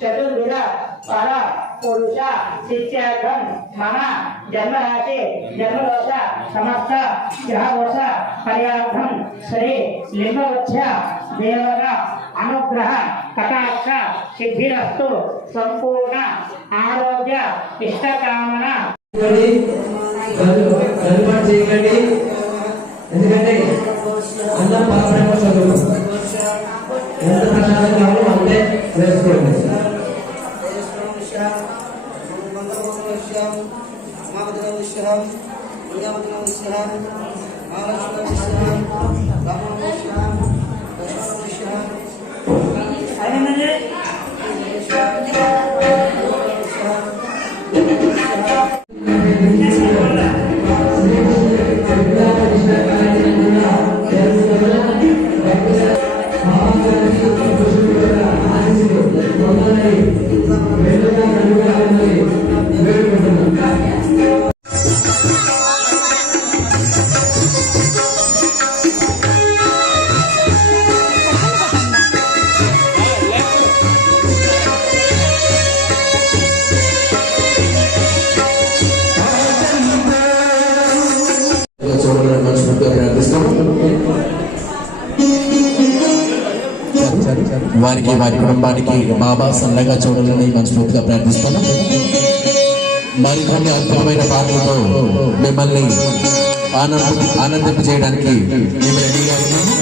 चतुर्विध फल पुरुष शिष्याधन मन जन्म राशि जन्मदोष समस्त ग्रहदोष पर्यार्थम श्री लिंगवच्छ देवता अनुग्रह कटाक्ष सिद्धिरस्तु संपूर्ण आरोग्य इष्टकामना ఎందుకంటే అందరం పరపరంగా చదువు ఎంత ప్రశాంతం కావాలో అంతే వేసుకోండి. వారికి వారి కుటుంబానికి బాబా సన్నగా చూడాలని మనస్ఫూర్తిగా ప్రార్థిస్తున్నాం. మరికొన్ని అద్భుతమైన పాటలతో మిమ్మల్ని ఆనందింప చేయడానికి మేము రెడీగా ఉన్నాము.